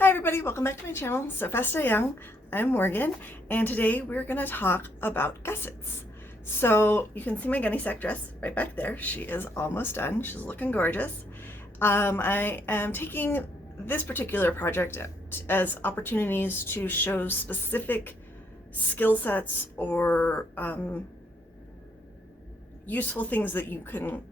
Hi everybody, welcome back to my channel, So Fast So Young. I'm Morgan, and today we're going to talk about gussets. So you can see my gunny sack dress right back there. She is almost done. She's looking gorgeous. I am taking this particular project as opportunities to show specific skill sets or useful things that you can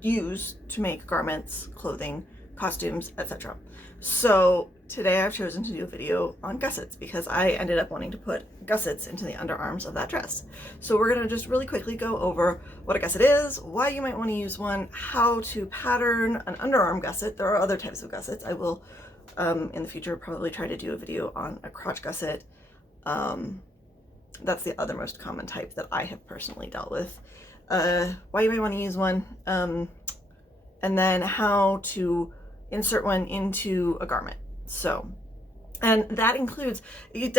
use to make garments, clothing, costumes, etc. So today I've chosen to do a video on gussets because I ended up wanting to put gussets into the underarms of that dress. So we're going to just really quickly go over what a gusset is, why you might want to use one, how to pattern an underarm gusset. There are other types of gussets. I will in the future probably try to do a video on a crotch gusset. That's the other most common type that I have personally dealt with. Why you might want to use one, and then how to insert one into a garment. So, and that includes, you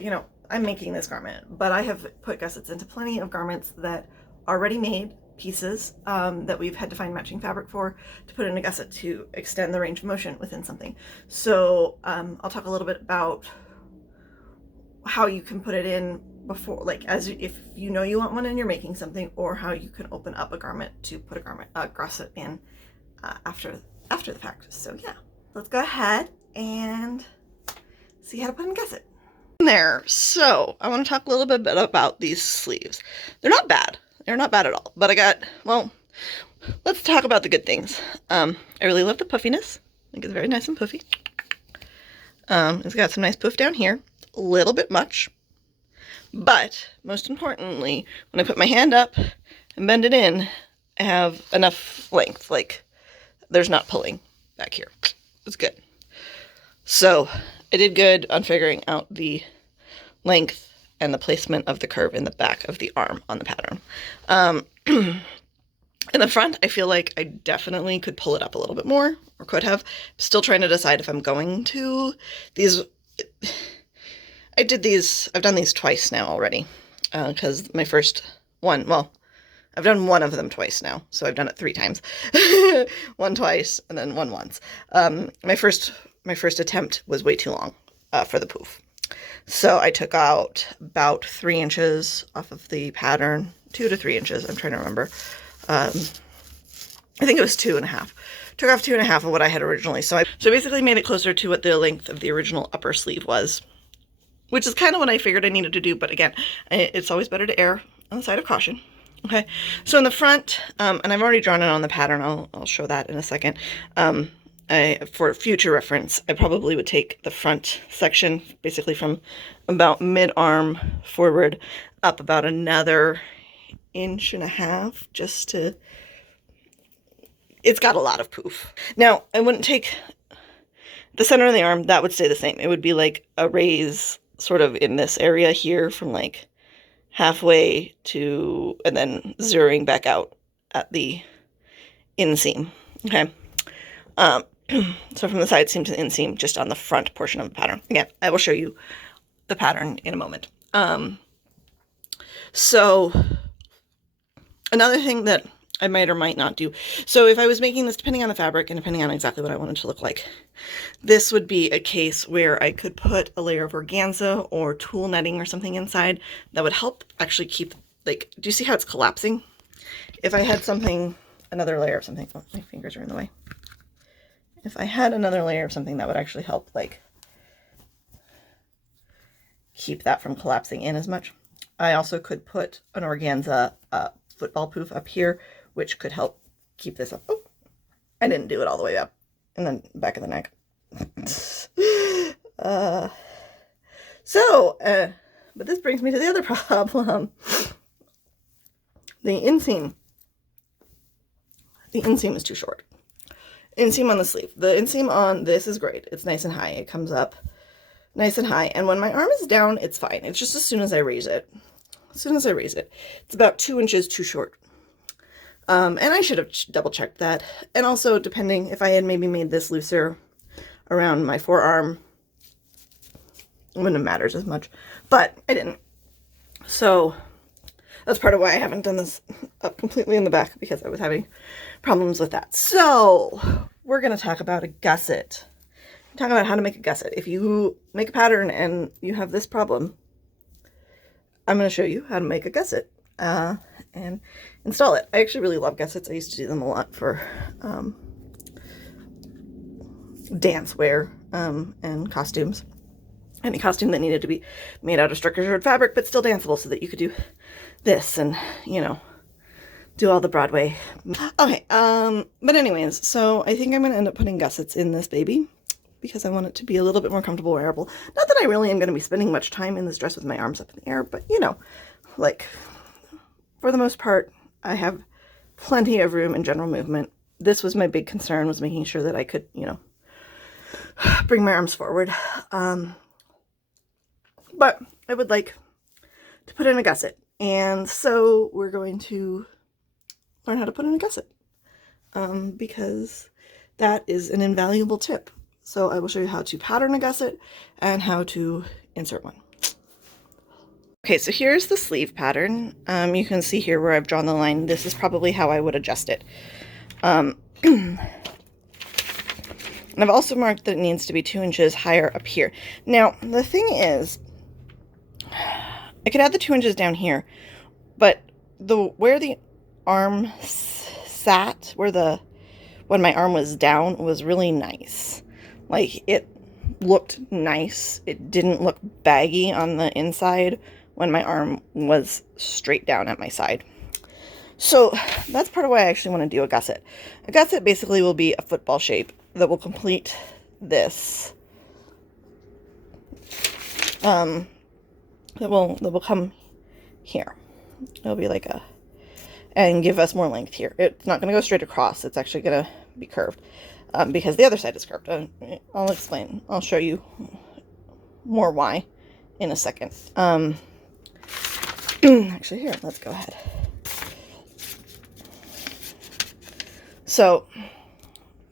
know, I'm making this garment, but I have put gussets into plenty of garments that are ready-made pieces that we've had to find matching fabric for to put in a gusset to extend the range of motion within something. So I'll talk a little bit about how you can put it in before, like if you know you want one and you're making something, or how you can open up a garment to put a gusset in after the fact. So yeah, let's go ahead and see how to put in a gusset. There. So I want to talk a little bit about these sleeves. They're not bad. They're not bad at all. But let's talk about the good things. I really love the puffiness. I think it's very nice and puffy. It's got some nice poof down here. A little bit much. But most importantly, when I put my hand up and bend it in, I have enough length. Like, there's not pulling back here. It's good. So I did good on figuring out the length and the placement of the curve in the back of the arm on the pattern. In the front, I feel like I definitely could pull it up a little bit more, or could have. Still trying to decide if I'm going to. I've done these twice now already, because my first one, well, I've done one of them twice now, so I've done it 3 times. One twice, and then one once. My first attempt was way too long for the poof. So I took out about 3 inches off of the pattern, 2 to 3 inches, I'm trying to remember. I think it was 2.5. Took off 2.5 of what I had originally. So I basically made it closer to what the length of the original upper sleeve was, which is kind of what I figured I needed to do. But again, it's always better to err on the side of caution. Okay, so in the front, and I've already drawn it on the pattern, I'll show that in a second. For future reference, I probably would take the front section, basically from about mid-arm forward, up about another 1.5 inches, just to, it's got a lot of poof. Now, I wouldn't take the center of the arm, that would stay the same. It would be like a raise sort of in this area here from like halfway to, and then zeroing back out at the inseam. Okay. So from the side seam to the inseam, just on the front portion of the pattern. Again, I will show you the pattern in a moment. So another thing that I might or might not do. So if I was making this, depending on the fabric and depending on exactly what I wanted to look like, this would be a case where I could put a layer of organza or tulle netting or something inside that would help actually keep, like, do you see how it's collapsing? If I had something, another layer of something, oh, my fingers are in the way. If I had another layer of something that would actually help, like, keep that from collapsing in as much. I also could put an organza football poof up here, which could help keep this up. Oh, I didn't do it all the way up. And then back of the neck. But this brings me to the other problem. The inseam. The inseam is too short. Inseam on the sleeve. The inseam on this is great. It's nice and high. It comes up nice and high. And when my arm is down, it's fine. It's just as soon as I raise it. As soon as I raise it, it's about 2 inches too short. And I should have double checked that. And also, depending, if I had maybe made this looser around my forearm, it wouldn't have mattered as much. But I didn't. So that's part of why I haven't done this up completely in the back, because I was having problems with that. So we're going to talk about a gusset. talk about how to make a gusset. If you make a pattern and you have this problem, I'm going to show you how to make a gusset and install it. I actually really love gussets. I used to do them a lot for dance wear and costumes. Any costume that needed to be made out of structured fabric but still danceable, so that you could do this and, you know, do all the Broadway. Okay, but anyways, so I think I'm going to end up putting gussets in this baby because I want it to be a little bit more comfortable wearable. Not that I really am going to be spending much time in this dress with my arms up in the air, but you know, like, for the most part, I have plenty of room and general movement. This was my big concern, was making sure that I could, you know, bring my arms forward. But I would like to put in a gusset. And so we're going to learn how to put in a gusset because that is an invaluable tip. So I will show you how to pattern a gusset and how to insert one. Okay, so here's the sleeve pattern. You can see here where I've drawn the line. This is probably how I would adjust it. And I've also marked that it needs to be 2 inches higher up here. Now, the thing is, I could add the 2 inches down here, but where the arm sat, when my arm was down, was really nice. Like, it looked nice. It didn't look baggy on the inside when my arm was straight down at my side. So that's part of why I actually want to do a gusset. A gusset basically will be a football shape that will complete this. That will come here. It'll be like and give us more length here. It's not going to go straight across. It's actually going to be curved because the other side is curved. I'll explain. I'll show you more why in a second. Actually, here, let's go ahead. So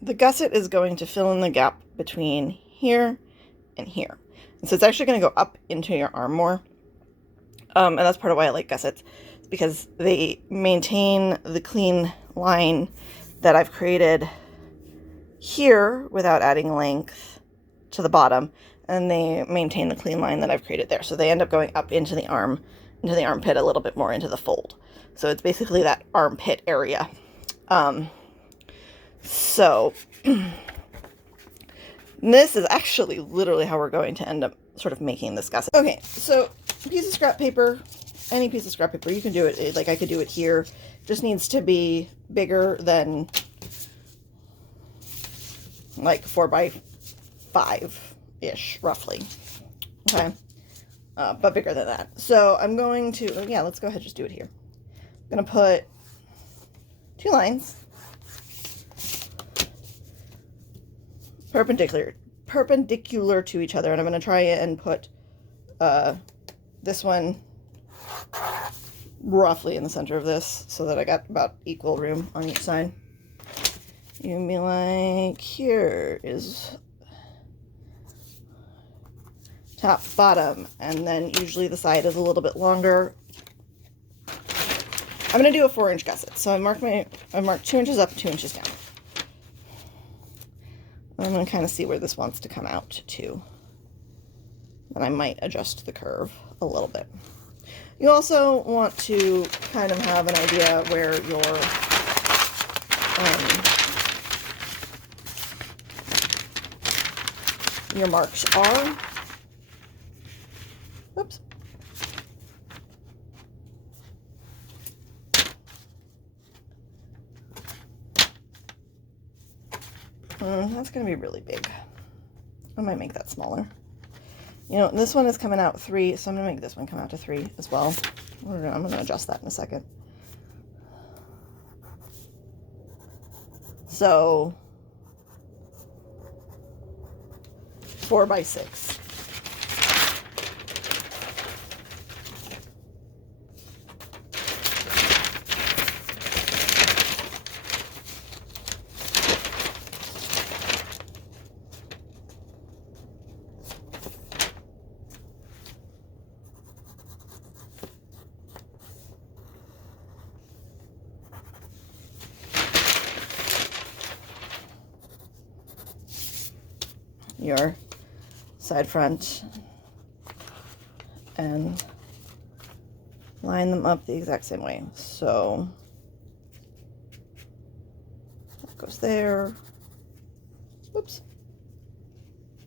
the gusset is going to fill in the gap between here and here. And so it's actually going to go up into your arm more. And that's part of why I like gussets, because they maintain the clean line that I've created here without adding length to the bottom, and they maintain the clean line that I've created there. So they end up going up into the armpit a little bit more into the fold. So it's basically that armpit area. So this is actually literally how we're going to end up sort of making this gusset. Okay, so a piece of scrap paper, any piece of scrap paper, you can do it, like I could do it here. Just needs to be bigger than like 4 by 5-ish, roughly. Okay, but bigger than that. So I'm going to, yeah, let's go ahead and just do it here. I'm going to put 2 lines perpendicular to each other, and I'm going to try and put this one roughly in the center of this so that I got about equal room on each side. You can be like, here is top, bottom, and then usually the side is a little bit longer. I'm going to do a 4-inch gusset, so I marked 2 inches up, 2 inches down. I'm going to kind of see where this wants to come out to. And I might adjust the curve a little bit. You also want to kind of have an idea where your marks are. Oops. That's going to be really big. I might make that smaller. You know, this one is coming out 3, so I'm going to make this one come out to 3 as well. I'm going to adjust that in a second. So 4 by 6. your side front and line them up the exact same way. So that goes there, whoops,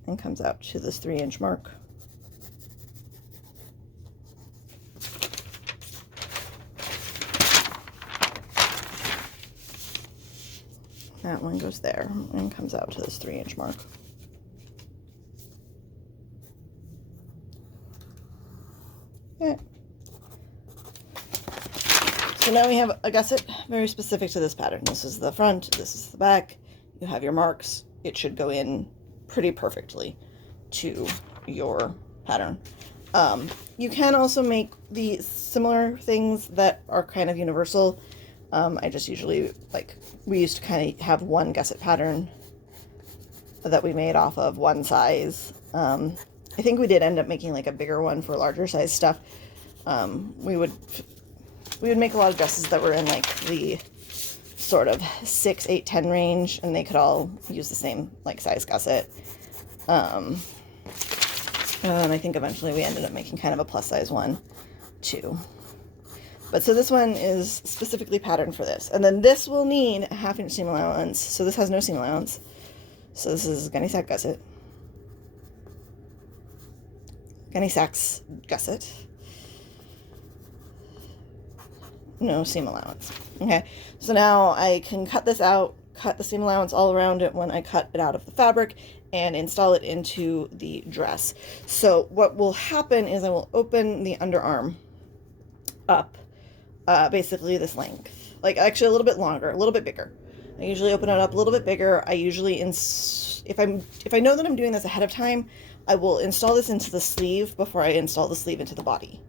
and comes out to this 3-inch mark. That one goes there and comes out to this 3-inch mark. Okay. So now we have a gusset very specific to this pattern. This is the front, this is the back. You have your marks. It should go in pretty perfectly to your pattern. You can also make the similar things that are kind of universal. I just usually, like, we used to kind of have one gusset pattern that we made off of one size. I think we did end up making like a bigger one for larger size stuff. We would make a lot of dresses that were in like the sort of 6, 8, 10 range, and they could all use the same like size gusset. And I think eventually we ended up making kind of a plus size one too. But so this one is specifically patterned for this. And then this will need a 1/2 inch seam allowance. So this has no seam allowance. So this is Gunny Sack Gusset. Gunny Sack's Gusset. No seam allowance. Okay, so now I can cut this out, cut the seam allowance all around it when I cut it out of the fabric, and install it into the dress. So what will happen is I will open the underarm up, basically this length, like actually a little bit longer, a little bit bigger. I usually open it up a little bit bigger. I usually, if I know that I'm doing this ahead of time, I will install this into the sleeve before I install the sleeve into the body.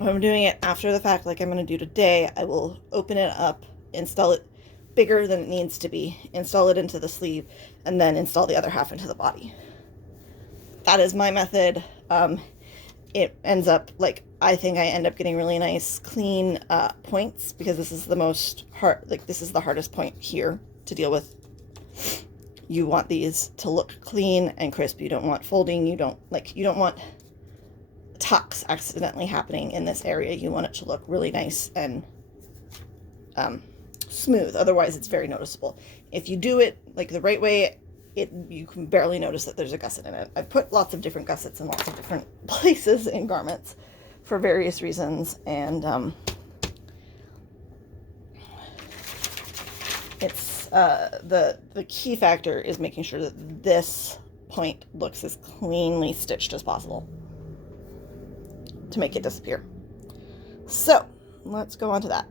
If I'm doing it after the fact, like I'm going to do today, I will open it up, install it bigger than it needs to be, install it into the sleeve, and then install the other half into the body. That is my method. It ends up, like, I think I end up getting really nice, clean points, because this is the most hard, like, this is the hardest point here to deal with. You want these to look clean and crisp. You don't want folding. You don't want tucks accidentally happening in this area. You want it to look really nice and smooth. Otherwise, it's very noticeable. If you do it like the right way, you can barely notice that there's a gusset in it. I've put lots of different gussets in lots of different places in garments for various reasons, and it's the key factor is making sure that this point looks as cleanly stitched as possible to make it disappear. So let's go on to that.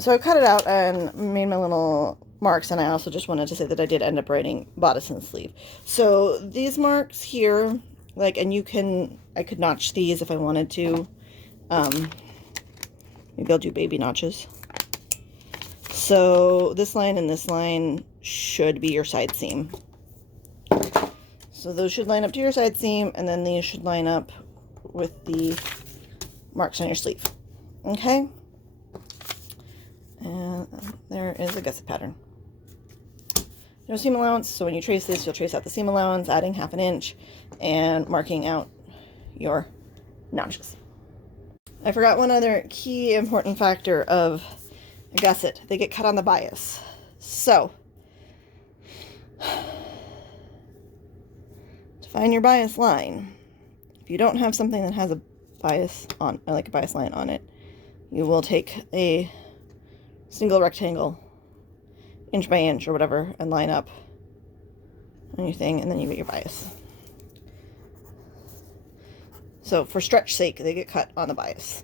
So I cut it out and made my little marks, and I also just wanted to say that I did end up writing bodice and sleeve. So these marks here, like, and I could notch these if I wanted to. Maybe I'll do baby notches. So this line and this line should be your side seam. So those should line up to your side seam, and then these should line up with the marks on your sleeve. Okay? And there is a gusset pattern. No seam allowance, so when you trace this, you'll trace out the seam allowance, adding 1/2 inch, and marking out your notches. I forgot one other key important factor of a gusset. They get cut on the bias. So, to find your bias line, if you don't have something that has a bias on, like a bias line on it, you will take a single rectangle, inch by inch or whatever, and line up on your thing, and then you get your bias. So for stretch sake, they get cut on the bias.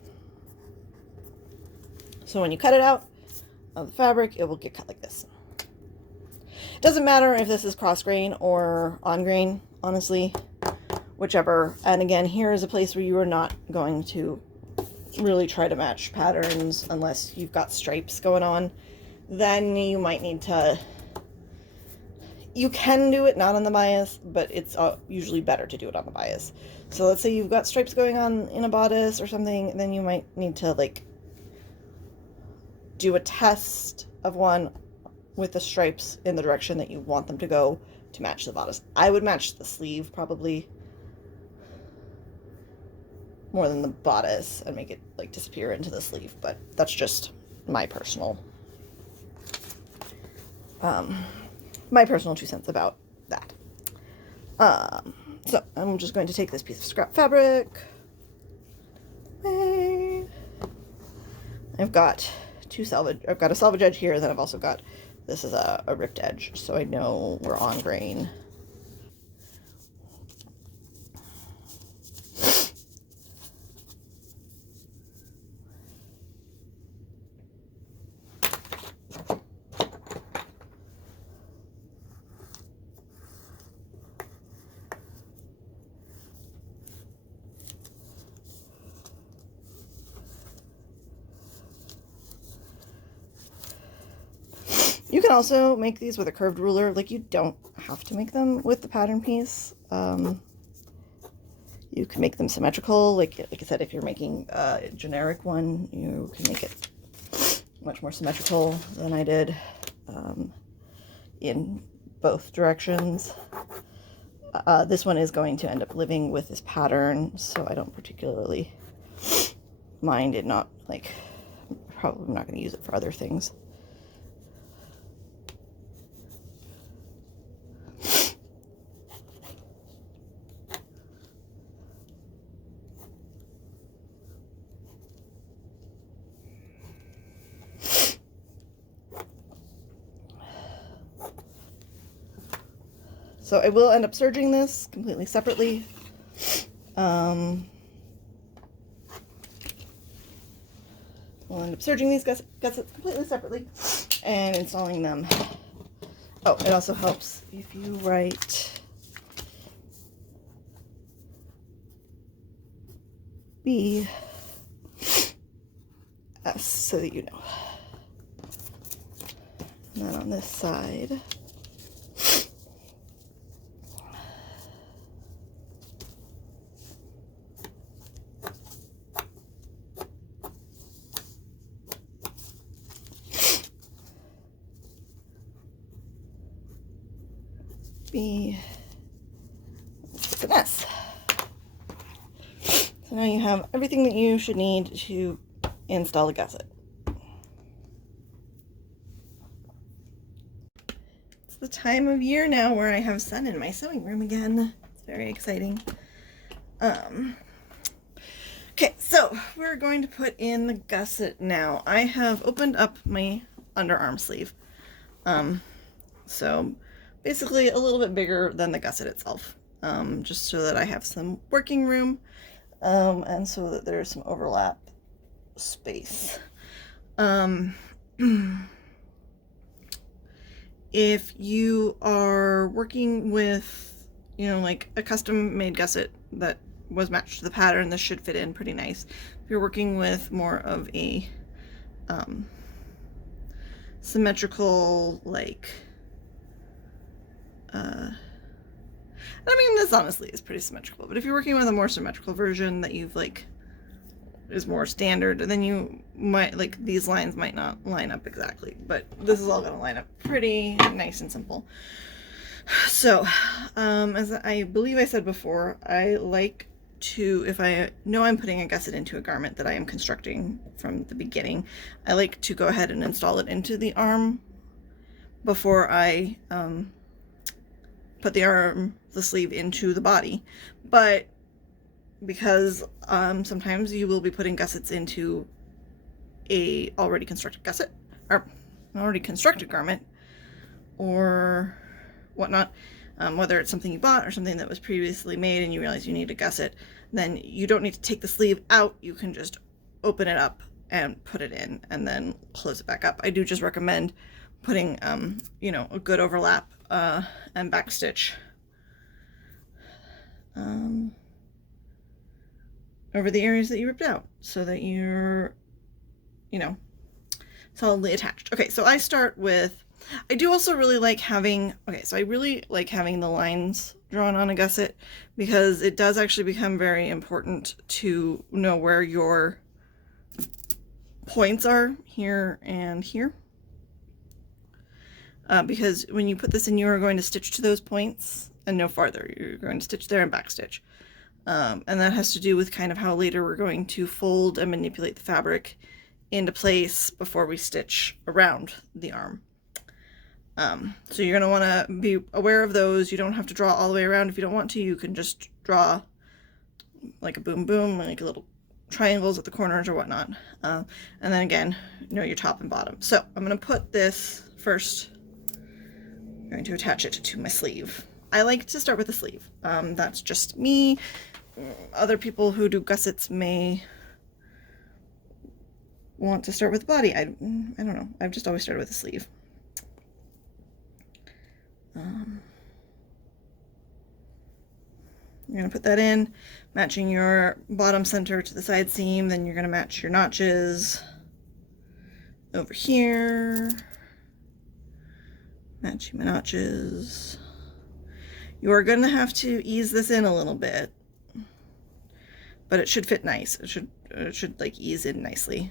So when you cut it out of the fabric, it will get cut like this. It doesn't matter if this is cross grain or on grain, honestly, whichever. And again, here is a place where you are not going to really try to match patterns unless you've got stripes going on. Then you might need to, you can do it not on the bias, but it's usually better to do it on the bias. So let's say you've got stripes going on in a bodice or something, then you might need to like do a test of one with the stripes in the direction that you want them to go to match the bodice. I would match the sleeve probably more than the bodice and make it like disappear into the sleeve, but that's just my personal 2 cents about that. So I'm just going to take this piece of scrap fabric. I've got I've got a salvage edge here, then I've also got, this is a ripped edge, so I know we're on grain. You can also make these with a curved ruler. Like, you don't have to make them with the pattern piece. You can make them symmetrical. Like I said, if you're making a generic one, you can make it much more symmetrical than I did in both directions. This one is going to end up living with this pattern, so I don't particularly mind it not, like, probably not going to use it for other things. So I will end up serging this completely separately. We'll end up serging these gussets completely separately and installing them. Oh, it also helps if you write BS so that you know. And then on this side, it's an S. So now you have everything that you should need to install a gusset. It's the time of year now where I have sun in my sewing room again. It's very exciting. Okay, so we're going to put in the gusset now. I have opened up my underarm sleeve. So basically a little bit bigger than the gusset itself, just so that I have some working room, and so that there's some overlap space. If you are working with, you know, like a custom made gusset that was matched to the pattern, this should fit in pretty nice. If you're working with more of a symmetrical, like, I mean, this honestly is pretty symmetrical, but if you're working with a more symmetrical version that you've, like, is more standard, then you might, like, these lines might not line up exactly, but this is all going to line up pretty nice and simple. So, as I believe I said before, I like to, if I know I'm putting a gusset into a garment that I am constructing from the beginning, I like to go ahead and install it into the arm before I put the sleeve into the body. But because sometimes you will be putting gussets into a already constructed gusset, or an already constructed garment, or whatnot, whether it's something you bought or something that was previously made and you realize you need a gusset, then you don't need to take the sleeve out. You can just open it up and put it in and then close it back up. I do just recommend putting you know, a good overlap and backstitch over the areas that you ripped out, so that you're, you know, solidly attached. Okay, so I start with, I do also really like having, okay, so I really like having the lines drawn on a gusset, because it does actually become very important to know where your points are, here and here. because when you put this in, you are going to stitch to those points and no farther. You're going to stitch there and backstitch. And that has to do with kind of how later we're going to fold and manipulate the fabric into place before we stitch around the arm. So you're going to want to be aware of those. You don't have to draw all the way around. If you don't want to, you can just draw like a boom boom, like little triangles at the corners or whatnot. And then again, you know, your top and bottom. So I'm going to put this first. I'm going to attach it to my sleeve. I like to start with the sleeve. That's just me. Other people who do gussets may want to start with the body. I don't know. I've just always started with the sleeve. You're going to put that in, matching your bottom center to the side seam. Then you're going to match your notches over here. Matching my notches. You are going to have to ease this in a little bit, but it should fit nice. It should like ease in nicely.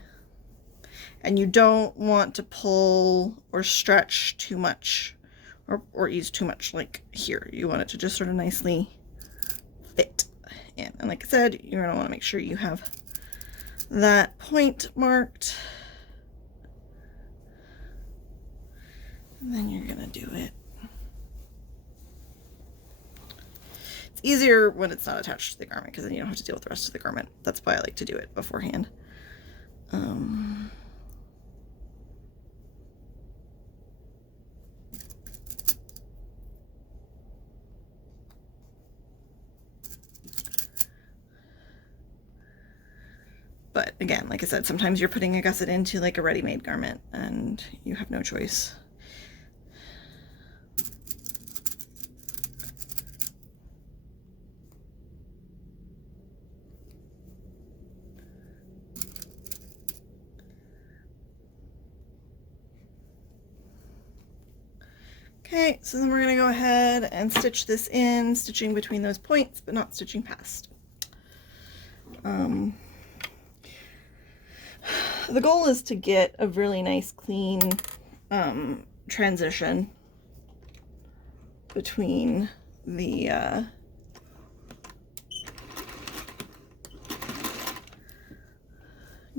And you don't want to pull or stretch too much or ease too much like here. You want it to just sort of nicely fit in. And like I said, you're going to want to make sure you have that point marked. And then you're going to do it. It's easier when it's not attached to the garment because then you don't have to deal with the rest of the garment. That's why I like to do it beforehand. But again, like I said, sometimes you're putting a gusset into like a ready-made garment and you have no choice. Okay, so then we're going to go ahead and stitch this in, stitching between those points, but not stitching past. The goal is to get a really nice, clean transition between the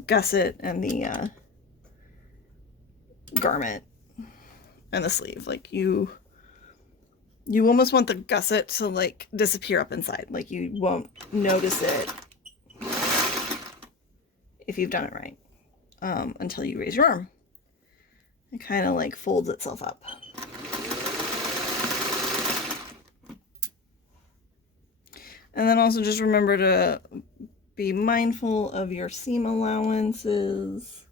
gusset and the garment and the sleeve. Like you almost want the gusset to like disappear up inside. Like you won't notice it if you've done it right until you raise your arm. It kind of like folds itself up. And then also just remember to be mindful of your seam allowances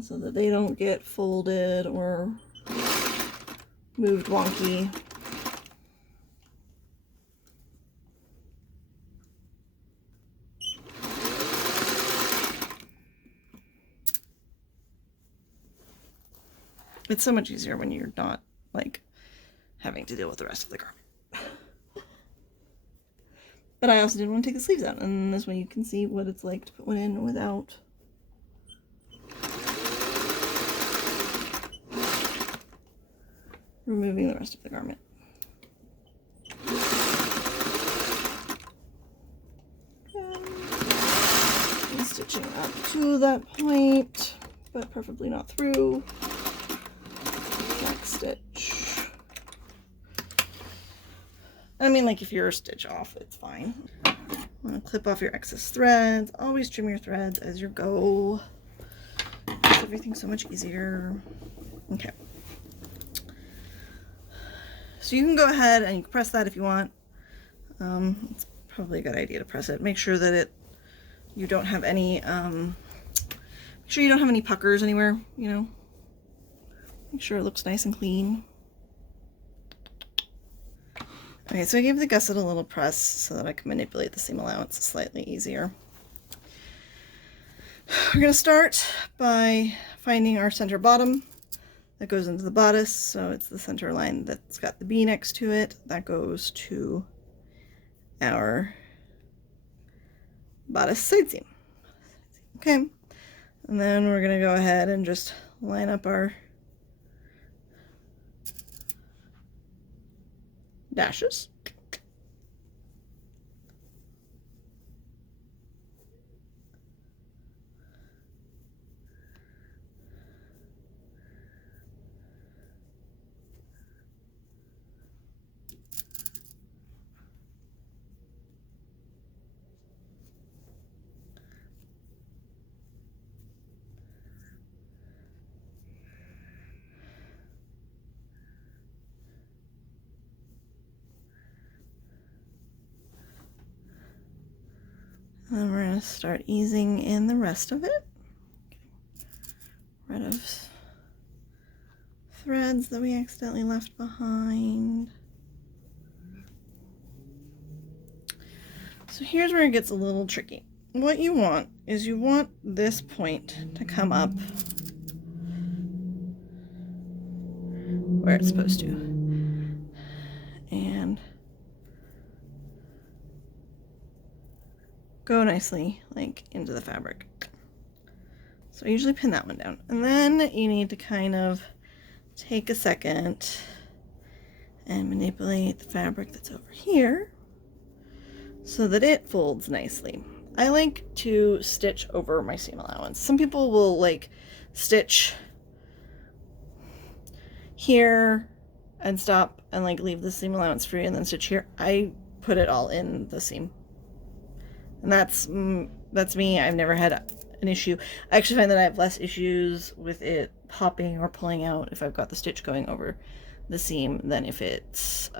so that they don't get folded or moved wonky. It's so much easier when you're not like having to deal with the rest of the garment. But I also didn't want to take the sleeves out, and this way you can see what it's like to put one in without removing the rest of the garment. And stitching up to that point, but preferably not through. Back stitch. I mean, like if you're a stitch off, it's fine. Want to clip off your excess threads. Always trim your threads as you go. Makes everything so much easier. Okay. So you can go ahead and you can press that if you want. It's probably a good idea to press it. Make sure that you don't have any, make sure you don't have any puckers anywhere, you know. Make sure it looks nice and clean. Okay, so I gave the gusset a little press so that I can manipulate the seam allowance slightly easier. We're going to start by finding our center bottom that goes into the bodice. So it's the center line that's got the B next to it. That goes to our bodice side seam. Okay, and then we're going to go ahead and just line up our dashes. And then we're going to start easing in the rest of it. Rid of threads that we accidentally left behind. So here's where it gets a little tricky. What you want is you want this point to come up where it's supposed to. And go nicely like into the fabric. So I usually pin that one down. And then you need to kind of take a second and manipulate the fabric that's over here so that it folds nicely. I like to stitch over my seam allowance. Some people will like stitch here and stop and like leave the seam allowance free and then stitch here. I put it all in the seam. And that's me. I've never had an issue. I actually find that I have less issues with it popping or pulling out if I've got the stitch going over the seam than if it's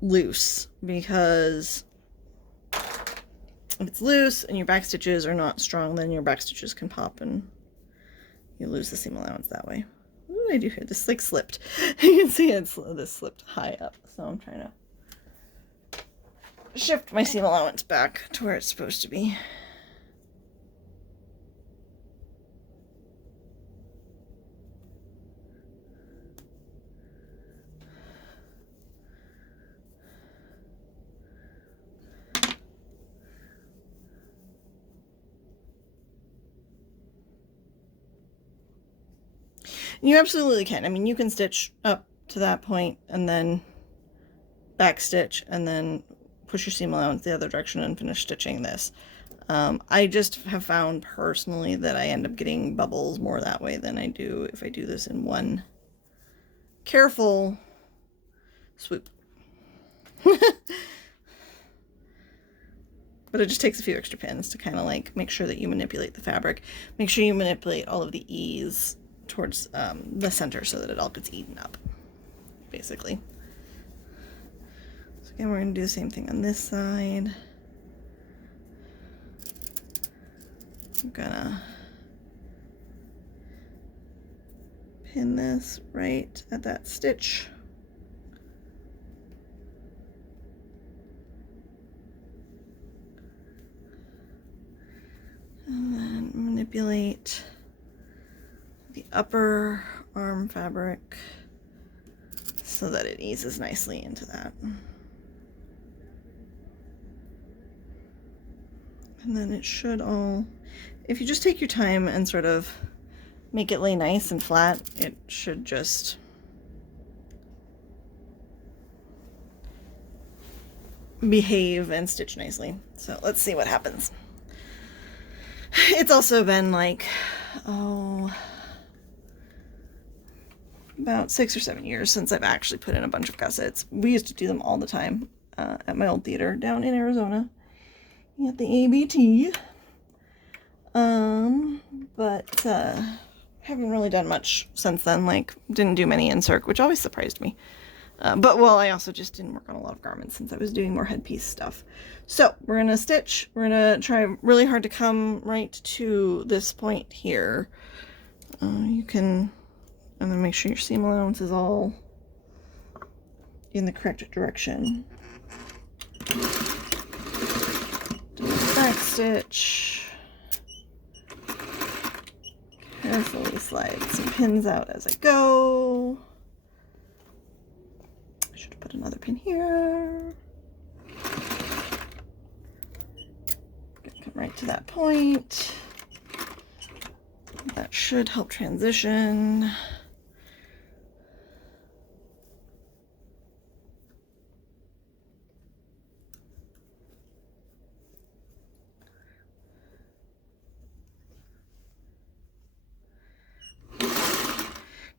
loose, because if it's loose and your back stitches are not strong, then your back stitches can pop and you lose the seam allowance that way. What did I do here? This like slipped. You can see this slipped high up, so I'm trying to shift my seam allowance back to where it's supposed to be. You absolutely can. I mean, you can stitch up to that point and then back stitch and then push your seam allowance the other direction and finish stitching this. I just have found personally that I end up getting bubbles more that way than I do if I do this in one careful swoop. But it just takes a few extra pins to kind of like make sure that you manipulate the fabric. Make sure you manipulate all of the ease towards the center so that it all gets eaten up, basically. So again, we're going to do the same thing on this side. I'm gonna pin this right at that stitch. And then manipulate the upper arm fabric so that it eases nicely into that. And then it should all, if you just take your time and sort of make it lay nice and flat, it should just behave and stitch nicely. So let's see what happens. It's also been like, about 6 or 7 years since I've actually put in a bunch of gussets. We used to do them all the time at my old theater down in Arizona at the ABT. But haven't really done much since then. Like, didn't do many in circ, which always surprised me. But well, I also just didn't work on a lot of garments since I was doing more headpiece stuff. So we're gonna stitch. We're gonna try really hard to come right to this point here. You can, and then make sure your seam allowance is all in the correct direction. Do the back stitch. Carefully slide some pins out as I go. I should have put another pin here. right to that point. That should help transition.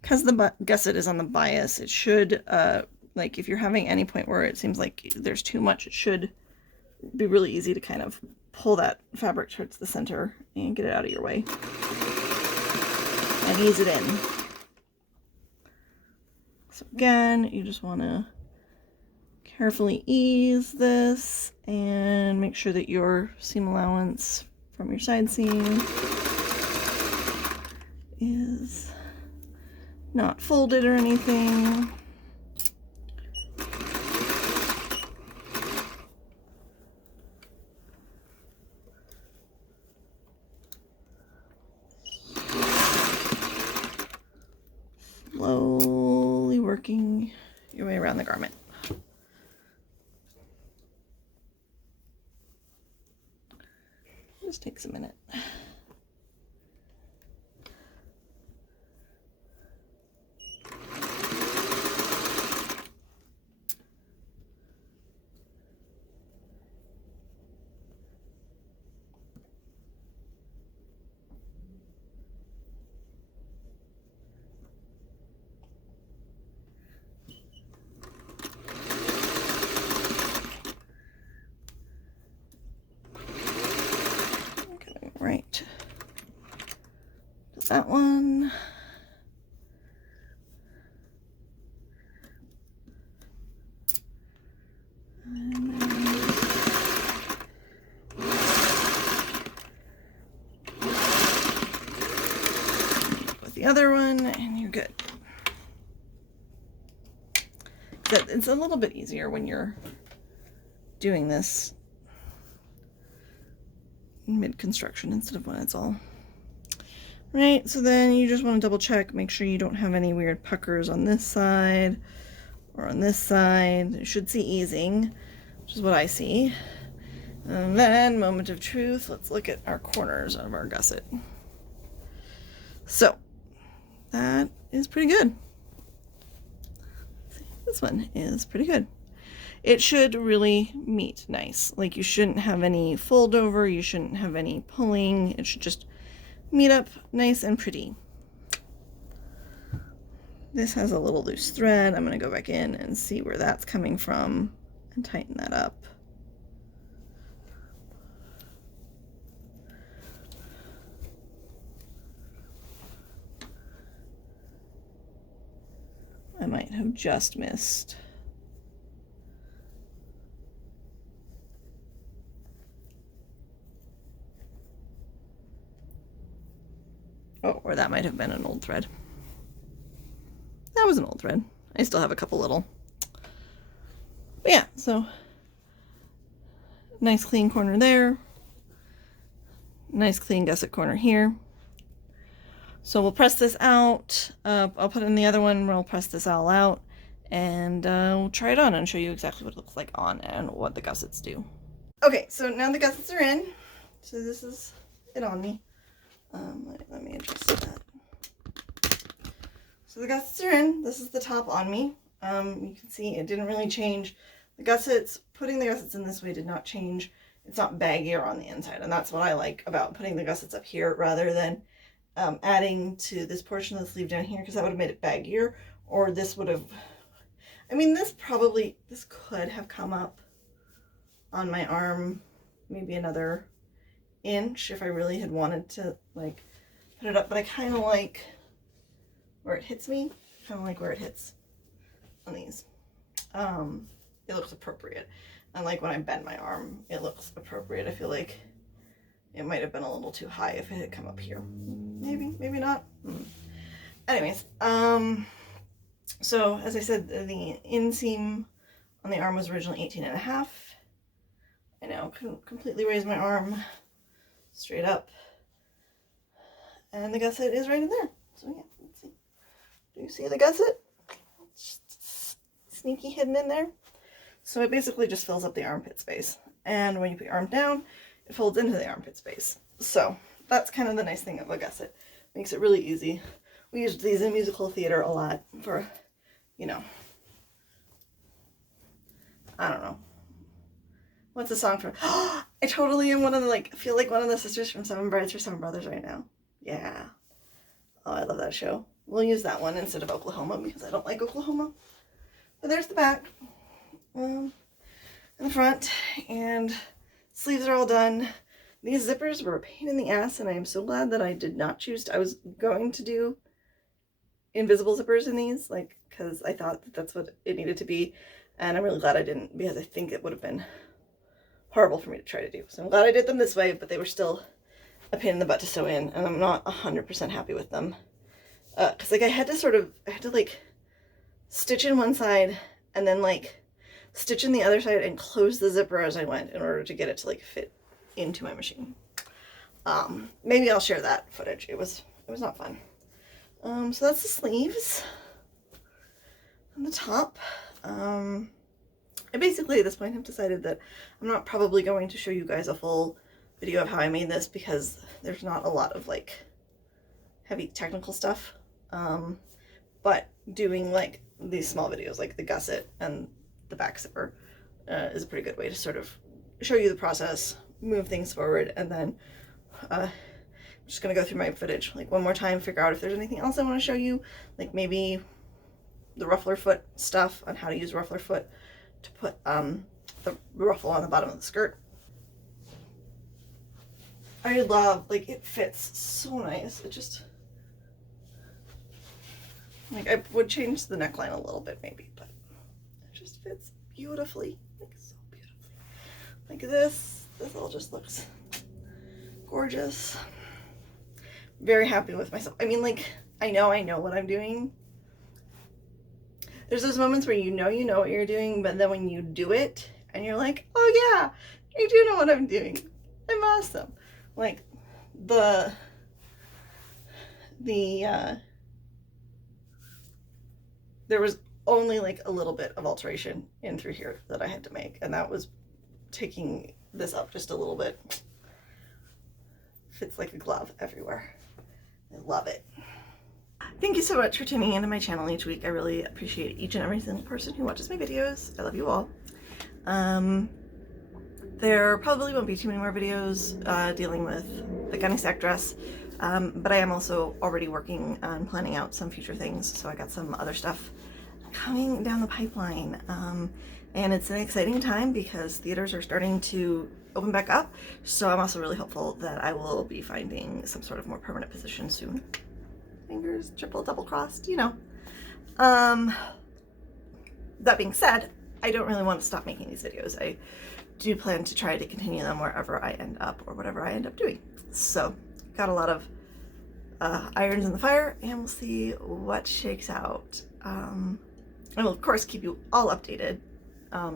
Because the gusset is on the bias, it should, like if you're having any point where it seems like there's too much, it should be really easy to kind of pull that fabric towards the center and get it out of your way. And ease it in. So again, you just want to carefully ease this and make sure that your seam allowance from your side seam is not folded or anything. Slowly working your way around the garment. Just takes a minute. Right, that one. With the other one, and you're good. It's a little bit easier when you're doing this mid-construction instead of when it's all right. So then you just want to double check, make sure you don't have any weird puckers on this side or on this side. You should see easing, which is what I see. And then, moment of truth, let's look at our corners of our gusset. So that is pretty good. This one is pretty good. It should really meet nice. Like, you shouldn't have any fold over, you shouldn't have any pulling. It should just meet up nice and pretty. This has a little loose thread. I'm going to go back in and see where that's coming from and tighten that up. I might have just missed. Oh, or that might have been an old thread. That was an old thread. I still have a couple little. But yeah, so nice clean corner there. Nice clean gusset corner here. So we'll press this out. I'll put in the other one, we'll press this all out, and we'll try it on and show you exactly what it looks like on and what the gussets do. Okay, so now the gussets are in. So this is it on me. Let me adjust that. So the gussets are in. This is the top on me. You can see it didn't really change. The gussets, putting the gussets in this way did not change. It's not baggier on the inside, and that's what I like about putting the gussets up here rather than adding to this portion of the sleeve down here, because that would have made it baggier, or this would have, I mean, this could have come up on my arm maybe another inch if I really had wanted to like put it up, but I kind of like where it hits me, kind of like where it hits on these. It looks appropriate, and like when I bend my arm, it looks appropriate. I feel like it might have been a little too high if it had come up here. Maybe not. Anyways, so as I said, the inseam on the arm was originally 18.5. I now can completely raise my arm straight up, and the gusset is right in there. So yeah, let's see. Do you see the gusset? It's sneaky hidden in there. So it basically just fills up the armpit space. And when you put your arm down, it folds into the armpit space. So that's kind of the nice thing of a gusset. Makes it really easy. We used these in musical theater a lot for, you know, I don't know. What's the song from? I totally am one of the, like, feel like one of the sisters from Seven Brides for Seven Brothers right now. Yeah. Oh, I love that show. We'll use that one instead of Oklahoma because I don't like Oklahoma. But there's the back. In the front. And sleeves are all done. These zippers were a pain in the ass, and I am so glad that I did not choose I was going to do invisible zippers in these, like, because I thought that that's what it needed to be, and I'm really glad I didn't, because I think it would have been horrible for me to try to do. So I'm glad I did them this way, but they were still a pain in the butt to sew in, and I'm not 100% happy with them. Because, like, I had to, like, stitch in one side, and then, like, stitch in the other side and close the zipper as I went in order to get it to, like, fit into my machine. Maybe I'll share that footage. It was not fun. So that's the sleeves on the top. I basically at this point have decided that I'm not probably going to show you guys a full video of how I made this because there's not a lot of, like, heavy technical stuff. But doing, like, these small videos like the gusset and the back zipper is a pretty good way to sort of show you the process, move things forward, and then I'm just gonna go through my footage like one more time, figure out if there's anything else I want to show you, like maybe the ruffler foot stuff on how to use ruffler foot to put the ruffle on the bottom of the skirt. I love, like, it fits so nice. It just, like, I would change the neckline a little bit maybe, but it just fits beautifully, like, so beautifully. Like this all just looks gorgeous. Very happy with myself. I mean, like, I know what I'm doing. There's those moments where you know what you're doing, but then when you do it and you're like, oh yeah, I do know what I'm doing. I'm awesome. Like there was only like a little bit of alteration in through here that I had to make, and that was taking this up just a little bit. Fits like a glove everywhere. I love it. Thank you so much for tuning into my channel each week. I really appreciate each and every single person who watches my videos. I love you all. There probably won't be too many more videos dealing with the gunny sack dress, but I am also already working on planning out some future things, so I got some other stuff coming down the pipeline. And it's an exciting time because theaters are starting to open back up, so I'm also really hopeful that I will be finding some sort of more permanent position soon. Fingers triple double crossed, you know. That being said, I don't really want to stop making these videos. I do plan to try to continue them wherever I end up or whatever I end up doing. So got a lot of irons in the fire, and we'll see what shakes out. I will of course keep you all updated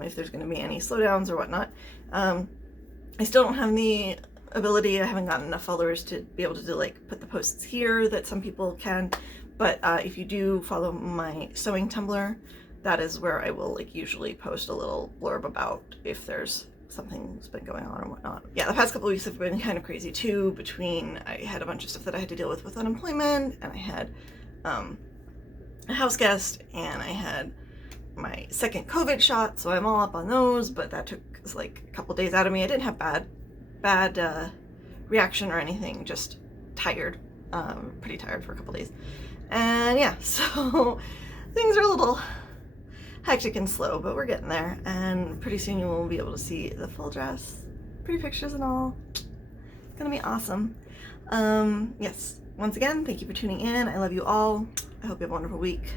if there's going to be any slowdowns or whatnot. I still don't have the ability, I haven't gotten enough followers to be able to do, like, put the posts here that some people can, but if you do follow my sewing Tumblr, that is where I will, like, usually post a little blurb about if there's something that's been going on or whatnot. Yeah, the past couple of weeks have been kind of crazy too, between I had a bunch of stuff that I had to deal with unemployment, and I had a house guest, and I had my second COVID shot, so I'm all up on those, but that took like a couple days out of me. I didn't have bad reaction or anything, just tired, pretty tired for a couple days. And yeah, so things are a little hectic and slow, but we're getting there, and pretty soon you will be able to see the full dress, pretty pictures and all. It's gonna be awesome. Yes, once again, thank you for tuning in. I love you all. I hope you have a wonderful week.